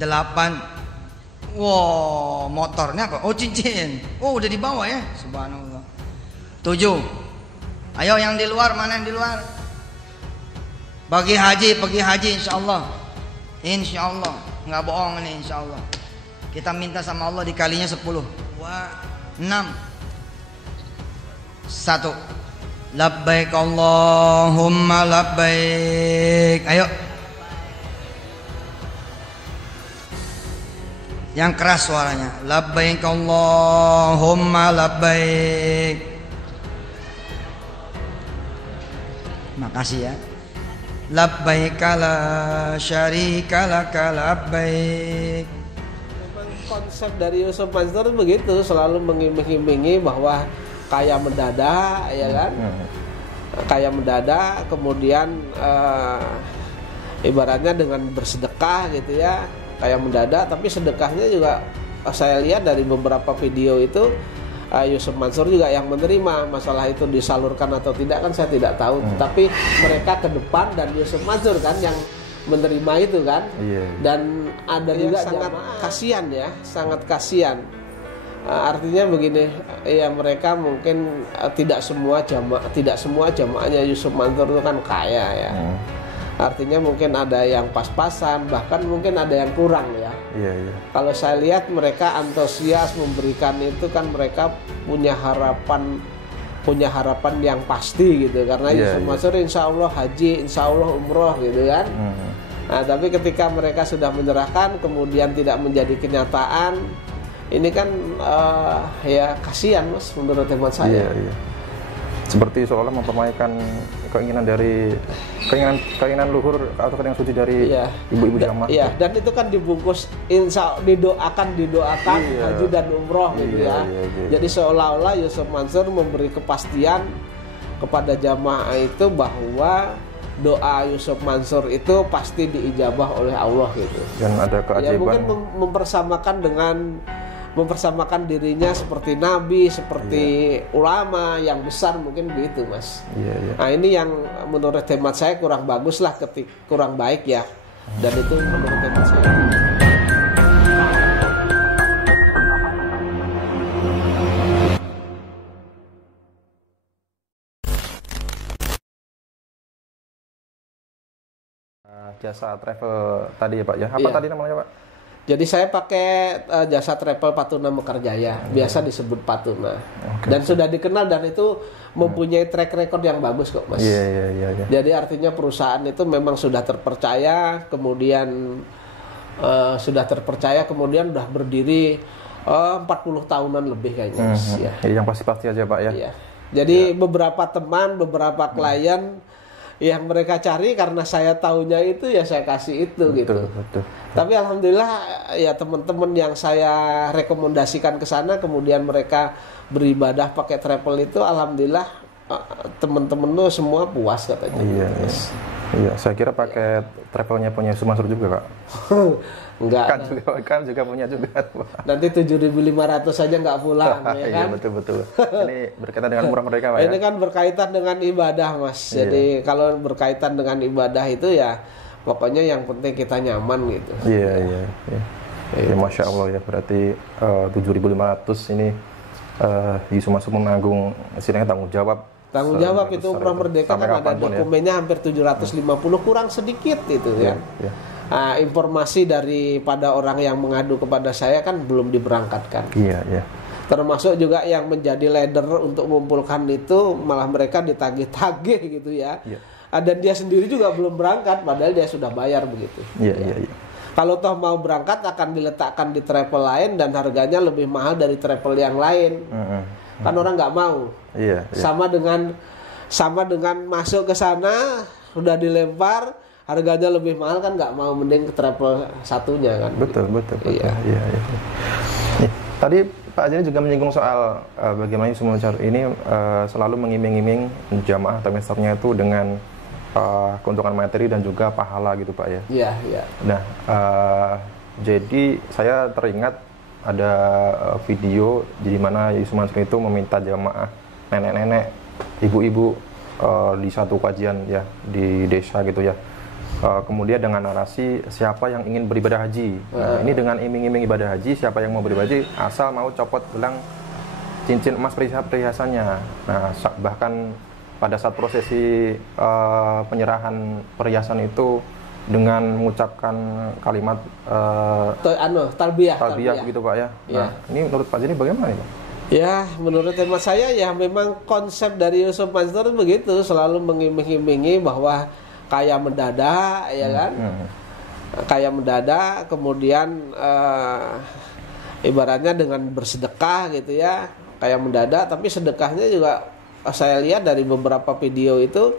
8. Wow, motornya apa? Oh, cincin. Oh, udah dibawa ya. Subhanallah. 7. Ayo yang di luar, mana yang di luar? Pergi haji insyaallah. Insyaallah. Nggak bohong nih insyaallah. Kita minta sama Allah dikalinya 10. 6. 1. Labbaik Allahumma labbaik. Ayo. Yang keras suaranya. Labbaik Allahumma labbaik. Makasih ya. Labbaik la syarika laka labbaik. Memang konsep dari Yusuf Mansur begitu, selalu mengiming-imingi bahwa kaya mendadak, ya kan? Kaya mendadak, kemudian ibaratnya dengan bersedekah gitu ya, kaya mendadak, tapi sedekahnya juga saya lihat dari beberapa video itu Yusuf Mansur juga yang menerima. Masalah itu disalurkan atau tidak kan saya tidak tahu, tapi mereka ke depan dan Yusuf Mansur kan yang menerima itu kan. Dan ada juga sangat kasihan ya, sangat kasihan. Artinya begini, ya mereka mungkin tidak semua jamaahnya Yusuf Mansur itu kan kaya ya. Artinya mungkin ada yang pas-pasan, bahkan mungkin ada yang kurang ya. Kalau saya lihat mereka antusias memberikan itu kan, mereka punya harapan yang pasti gitu, karena Yusuf Mansur insya Allah haji, insya Allah umroh gitu kan. Nah, tapi ketika mereka sudah menyerahkan kemudian tidak menjadi kenyataan, ini kan ya kasihan mas menurut hemat saya. Seperti seolah mempermainkan keinginan luhur atau keinginan suci dari ibu-ibu jamaah. Dan itu kan dibungkus didoakan haji dan umroh gitu ya. Jadi seolah-olah Yusuf Mansur memberi kepastian kepada jamaah itu bahwa doa Yusuf Mansur itu pasti diijabah oleh Allah gitu. Dan ada keajaiban. Ya mungkin mempersamakan dirinya seperti nabi, seperti ulama yang besar, mungkin begitu mas. Nah ini yang menurut hemat saya kurang bagus lah, kurang baik ya. Dan itu menurut hemat saya. Jasa travel tadi ya Pak ya. Apa tadi namanya Pak? Jadi saya pakai jasa travel Patuna Mekarjaya, biasa disebut Patuna. Dan sudah dikenal dan itu mempunyai track record yang bagus kok mas. Jadi artinya perusahaan itu memang sudah terpercaya, kemudian udah berdiri 40 tahunan lebih kayaknya mas. Yang pasti-pasti aja Pak ya. Jadi beberapa teman, beberapa klien yang mereka cari karena saya tahunya itu ya saya kasih itu gitu. Tapi alhamdulillah ya teman-teman yang saya rekomendasikan ke sana kemudian mereka beribadah pakai travel itu, alhamdulillah teman-teman tuh semua puas katanya. Saya kira pakai travelnya punya Yusuf Mansur juga Kak. Enggak. Kan juga punya juga. Nanti 7.500 saja nggak pulang ya kan? Iya betul. Ini berkaitan dengan umrah mereka Pak ya. Ini kan berkaitan dengan ibadah mas. Jadi kalau berkaitan dengan ibadah itu ya pokoknya yang penting kita nyaman gitu. Ya, Masya Allah ya, berarti 7.500 ini Yusuf Mansur menanggung istilahnya tanggung jawab itu umrah merdeka kan ada dokumennya hampir 750 kurang sedikit itu ya. Nah, informasi daripada orang yang mengadu kepada saya kan belum diberangkatkan. Termasuk juga yang menjadi leader untuk mengumpulkan itu malah mereka ditagih-tagih gitu ya. Dan dia sendiri juga belum berangkat padahal dia sudah bayar begitu. Kalau toh mau berangkat akan diletakkan di travel lain dan harganya lebih mahal dari travel yang lain. Kan orang nggak mau. Sama dengan masuk ke sana sudah dilempar harganya lebih mahal kan nggak mau, mending ke travel satunya kan. Betul. Tadi Pak Azani juga menyinggung soal bagaimana Yusuf Mansur ini selalu mengiming-iming jamaah atau investornya itu dengan keuntungan materi dan juga pahala gitu Pak ya. Nah, jadi saya teringat ada video di mana Yusuf Mansur itu meminta jamaah nenek-nenek, ibu-ibu di satu kajian ya di desa gitu ya, kemudian dengan narasi siapa yang ingin beribadah haji. Nah, ini dengan iming-iming ibadah haji, siapa yang mau beribadah haji asal mau copot gelang cincin emas perhiasannya. Nah, bahkan pada saat prosesi penyerahan perhiasan itu dengan mengucapkan kalimat talbiyah gitu Pak ya. Nah, ini menurut Pak Jani bagaimana nih Pak? Ya, menurut hemat saya ya memang konsep dari Yusuf Mansur begitu, selalu mengiming-imingi bahwa kaya mendadak, ya kan? Kaya mendadak, kemudian ibaratnya dengan bersedekah gitu ya, kaya mendadak, tapi sedekahnya juga saya lihat dari beberapa video itu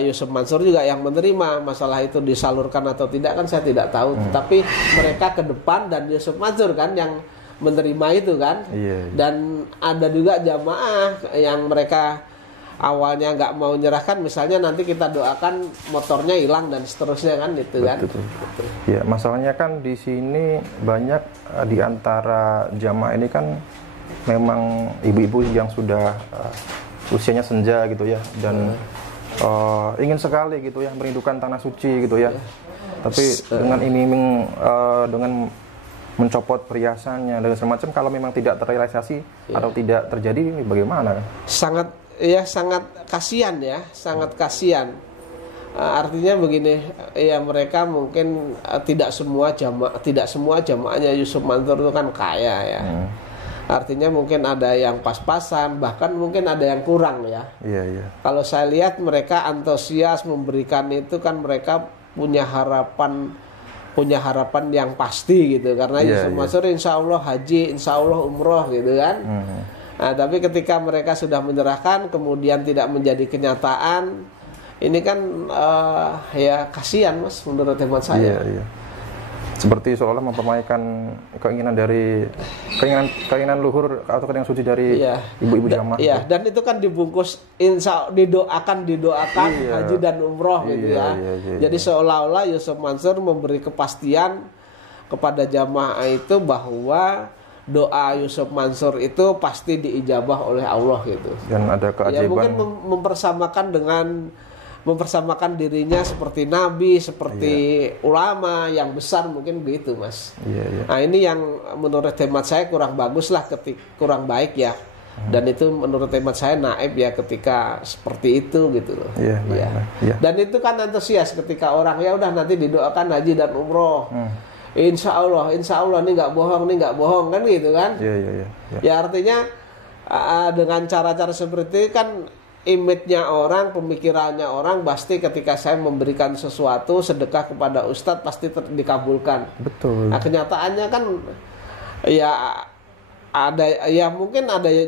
Yusuf Mansur juga yang menerima. Masalah itu disalurkan atau tidak kan saya tidak tahu, tetapi mereka ke depan dan Yusuf Mansur kan yang menerima itu kan. Dan ada juga jamaah yang mereka awalnya nggak mau menyerahkan, misalnya nanti kita doakan motornya hilang dan seterusnya kan gitu kan. Betul. Ya, masalahnya kan di sini banyak di antara jamaah ini kan memang ibu-ibu yang sudah usianya senja gitu ya, dan ingin sekali gitu ya merindukan tanah suci gitu ya. Tapi dengan iming-iming dengan mencopot perhiasannya dan semacam, kalau memang tidak terrealisasi atau tidak terjadi, ini bagaimana? Sangat kasihan ya, sangat kasihan. Artinya begini, ya mereka mungkin tidak semua jamaahnya Yusuf Mansur itu kan kaya ya. Artinya mungkin ada yang pas-pasan, bahkan mungkin ada yang kurang ya. Kalau saya lihat mereka antusias memberikan itu kan, mereka punya harapan yang pasti gitu, karena Yusuf Mansur insya Allah haji, insya Allah umroh gitu kan. Nah, tapi ketika mereka sudah menyerahkan kemudian tidak menjadi kenyataan, ini kan ya kasihan Mas menurut hemat saya. Seperti seolah mempermainkan keinginan luhur atau keinginan suci dari ibu-ibu jamaah. Dan itu kan dibungkus didoakan haji dan umroh gitu ya. Jadi seolah-olah Yusuf Mansur memberi kepastian kepada jamaah itu bahwa doa Yusuf Mansur itu pasti diijabah oleh Allah gitu. Dan ada keajaiban. Ya mungkin mempersamakan dirinya seperti nabi, seperti ulama yang besar, mungkin begitu Mas. Nah ini yang menurut hemat saya kurang bagus lah, kurang baik ya. Dan itu menurut hemat saya naib ya ketika seperti itu gitu loh. Dan itu kan antusias ketika orang ya udah nanti didoakan haji dan umroh. Insya Allah ini nggak bohong kan gitu kan. Ya artinya dengan cara-cara seperti itu kan image-nya orang, pemikirannya orang pasti ketika saya memberikan sesuatu sedekah kepada ustadz pasti dikabulkan. Betul. Nah kenyataannya kan ya mungkin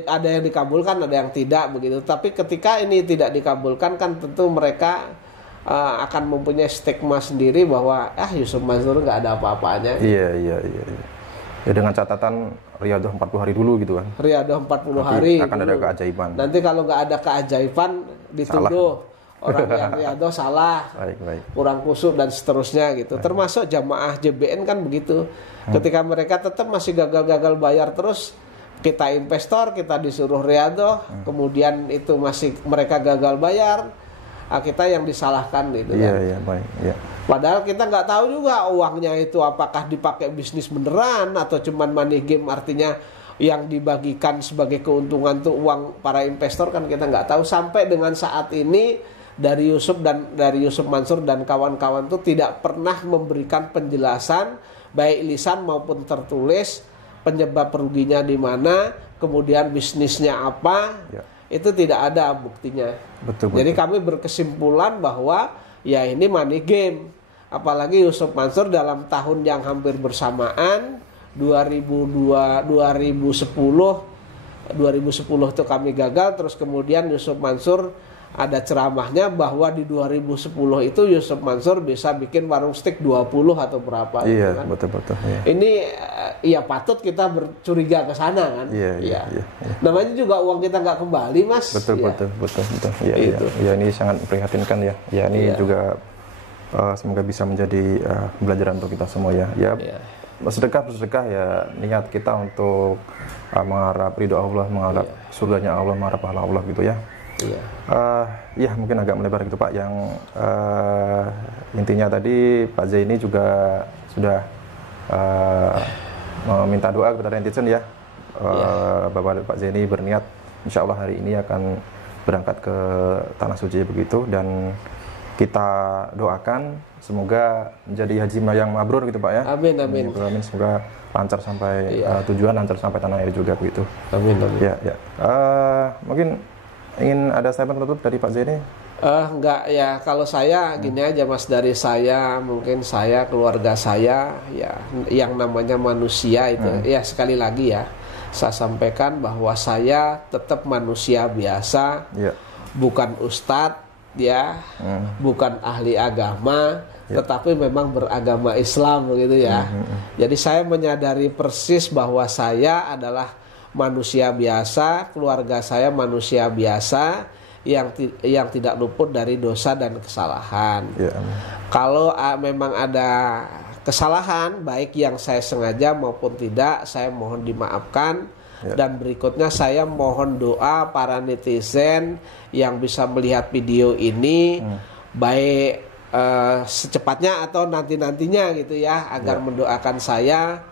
ada yang dikabulkan, ada yang tidak begitu. Tapi ketika ini tidak dikabulkan kan tentu mereka akan mempunyai stigma sendiri bahwa Yusuf Mansur nggak ada apa-apanya. Iya. Ya dengan catatan Riyadhah 40 hari dulu gitu kan. Riyadhah 40 hari akan dulu. Ada keajaiban. Nanti kalau nggak ada keajaiban dituduh orang yang Riyadhah salah. Baik. Kurang khusyuk dan seterusnya gitu. Termasuk jamaah JBN kan begitu. Ketika mereka tetap masih gagal bayar terus, kita investor, kita disuruh Riyadhah, kemudian itu masih mereka gagal bayar, kita yang disalahkan gitu kan. Baik. Padahal kita nggak tahu juga uangnya itu apakah dipakai bisnis beneran atau cuman money game, artinya yang dibagikan sebagai keuntungan tuh uang para investor kan kita nggak tahu. Sampai dengan saat ini dari Yusuf Mansur dan kawan-kawan tuh tidak pernah memberikan penjelasan baik lisan maupun tertulis penyebab ruginya di mana, kemudian bisnisnya apa. Itu tidak ada buktinya. Betul. Jadi kami berkesimpulan bahwa ya ini money game. Apalagi Yusuf Mansur dalam tahun yang hampir bersamaan 2010 itu kami gagal, terus kemudian Yusuf Mansur ada ceramahnya bahwa di 2010 itu Yusuf Mansur bisa bikin warung steak 20 atau berapa gitu kan. Betul. Ini ya patut kita bercuriga ke sana kan. Iya. Namanya juga uang kita nggak kembali Mas. Betul. Ya ini sangat memprihatinkan ya. Ya ini juga semoga bisa menjadi pembelajaran untuk kita semua ya. Bersedekah ya, niat kita untuk mengharap ridho Allah, mengharap surganya Allah, mengharap pahala Allah gitu ya. Iya. Ya mungkin agak melebar gitu Pak. Yang intinya tadi Pak Zaini juga sudah meminta doa kepada netizen ya. Bapak Pak Zaini berniat insya Allah hari ini akan berangkat ke Tanah Suci begitu, dan kita doakan semoga menjadi haji yang mabrur gitu Pak ya. Amin, amin. Amin, semoga lancar sampai tujuan, lancar sampai tanah air juga begitu. Amin, amin. Ya, ya. Mungkin ingin ada statement penutup dari Pak Zaini? Enggak ya, kalau saya gini aja Mas, dari saya, mungkin saya, keluarga saya ya, yang namanya manusia itu ya, sekali lagi ya saya sampaikan bahwa saya tetap manusia biasa, bukan ustadz ya, bukan ahli agama, tetapi memang beragama Islam begitu ya. Jadi saya menyadari persis bahwa saya adalah manusia biasa, keluarga saya manusia biasa yang tidak luput dari dosa dan kesalahan. Kalau memang ada kesalahan, baik yang saya sengaja maupun tidak, saya mohon dimaafkan. Dan berikutnya saya mohon doa para netizen yang bisa melihat video ini, baik secepatnya atau nantinya gitu ya, agar mendoakan saya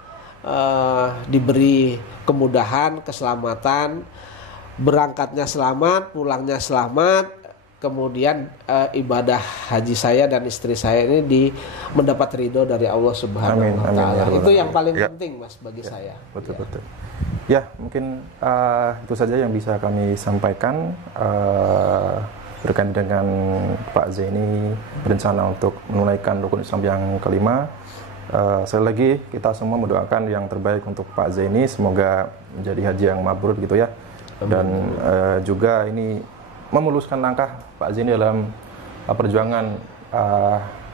diberi kemudahan, keselamatan, berangkatnya selamat, pulangnya selamat. Kemudian ibadah haji saya dan istri saya ini mendapat ridho dari Allah Subhanahu wa Ta'ala. Itu yang paling penting Mas bagi saya. Betul. Ya, mungkin itu saja yang bisa kami sampaikan berkaitan dengan Pak Zaini berencana untuk menunaikan rukun Islam yang kelima. Sekali lagi kita semua mendoakan yang terbaik untuk Pak Zaini, semoga menjadi haji yang mabrur gitu ya. Dan juga ini memuluskan langkah Pak Zaini dalam perjuangan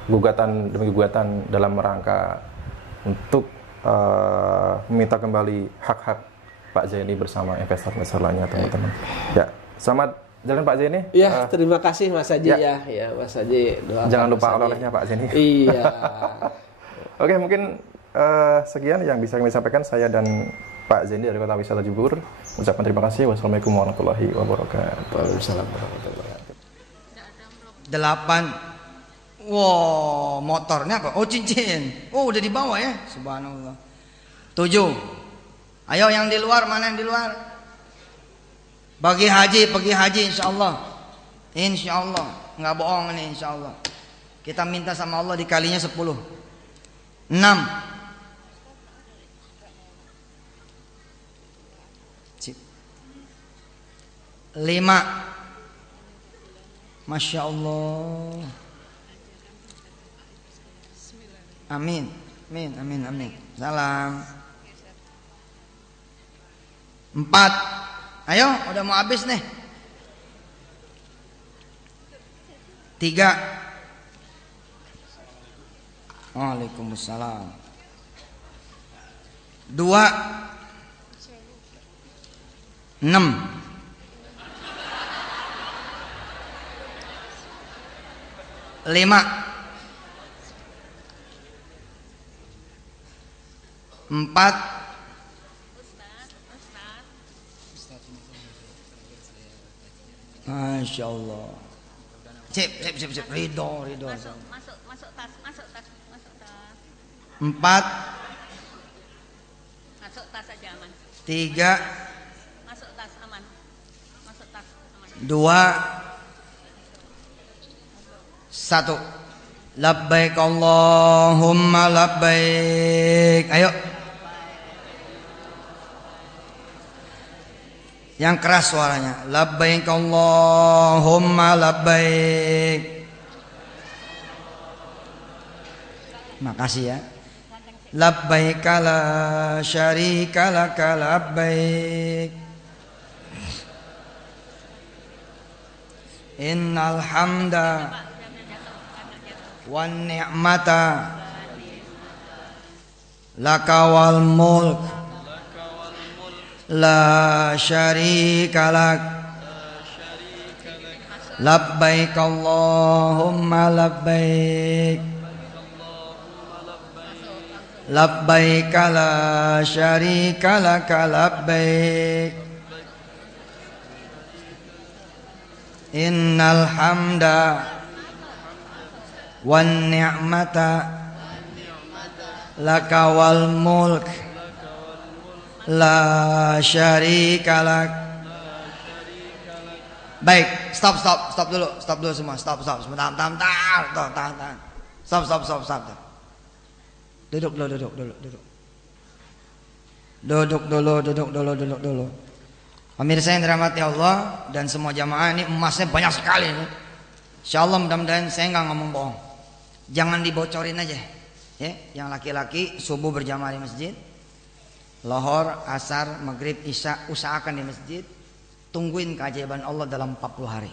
gugatan demi gugatan dalam rangka untuk meminta kembali hak-hak Pak Zaini bersama investor-investor lainnya teman-teman. Ya, selamat jalan Pak Zaini. Ya, terima kasih Mas Haji ya Mas Haji. Jangan lupa oleh-olehnya Pak Zaini. Iya. Oke, mungkin sekian yang bisa kami sampaikan, saya dan Pak Zaini dari Kota Wisata Jubur. Ucapkan terima kasih. Wassalamualaikum warahmatullahi wabarakatuh. Waalaikumsalam warahmatullahi wabarakatuh. 8. Wow, motornya apa? Oh, cincin. Oh, udah dibawa ya. Subhanallah. 7. Ayo yang di luar, mana yang di luar? Pergi haji insyaallah. Insyaallah. Nggak bohong nih insyaallah. Kita minta sama Allah dikalinya 10. 6. 5. Masya Allah. Amin. Salam. 4. Ayo, udah mau habis nih. 3. Waalaikumsalam. 2. 6. 5. 4. Masya Allah. Sip. Ridho. Masuk tas. 4. Masuk tas aja aman. 3. Masuk tas aman. Masuk tas aman. 2. 1. Labbaik Allahumma labbaik. Ayo. Yang keras suaranya. Labbaik Allahumma labbaik. Makasih ya. Labbaik la syarika laka labbaik. Innal hamda wan ni'mata laka wal mulk la syarika lak. Labbaik Allahumma labbaik. Labbaik la syarika laka labbaik. Innal hamda wan ni'mata laka wal mulk la syarika lak. Baik, stop dulu semua, stop, sebentar, tahan. Stop. Duduk dulu. Pemirsa yang dirahmati Allah dan semua jamaah, ini emasnya banyak sekali nih. Insyaallah mudah-mudahan saya nggak ngomong bohong. Jangan dibocorin aja. Ya, yang laki-laki subuh berjamaah di masjid. Lohor, asar, maghrib, isya usahakan di masjid. Tungguin keajaiban Allah dalam 40 hari.